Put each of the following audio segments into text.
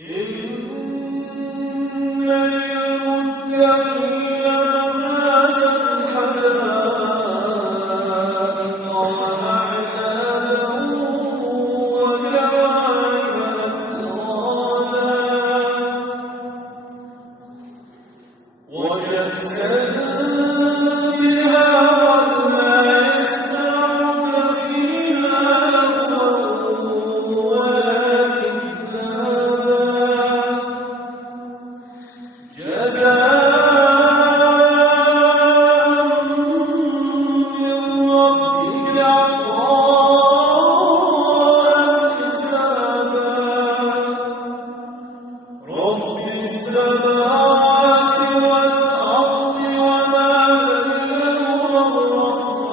إن للمتقين مفازا حدائق وأعنابا وكواعب أترابا وكأسا دهاقا لا يسمعون فيها لغوا ولا كذابا جزاء من ربك عطاء حسابا رب السماوات والأرض وما بينهما الرحمن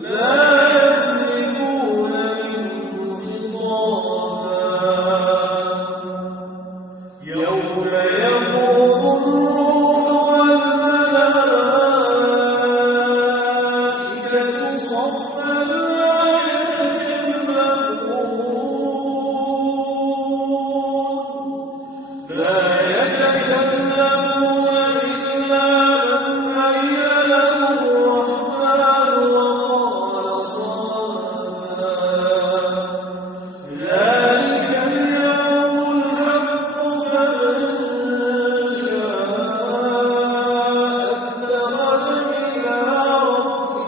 لا يملكون منه خطابا يوم يقوم الروح والملائكة صفا لا يتكلمون إلا من أذن له الرحمن وقال صوابا ذلك اليوم الحق فمن شاء اتخذ إلى ربه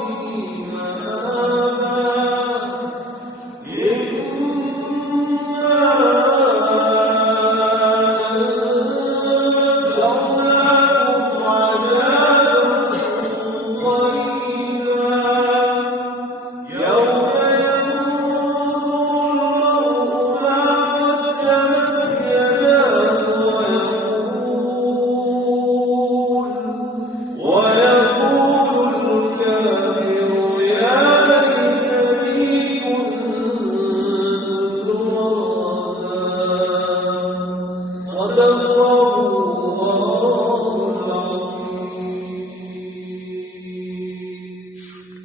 صدق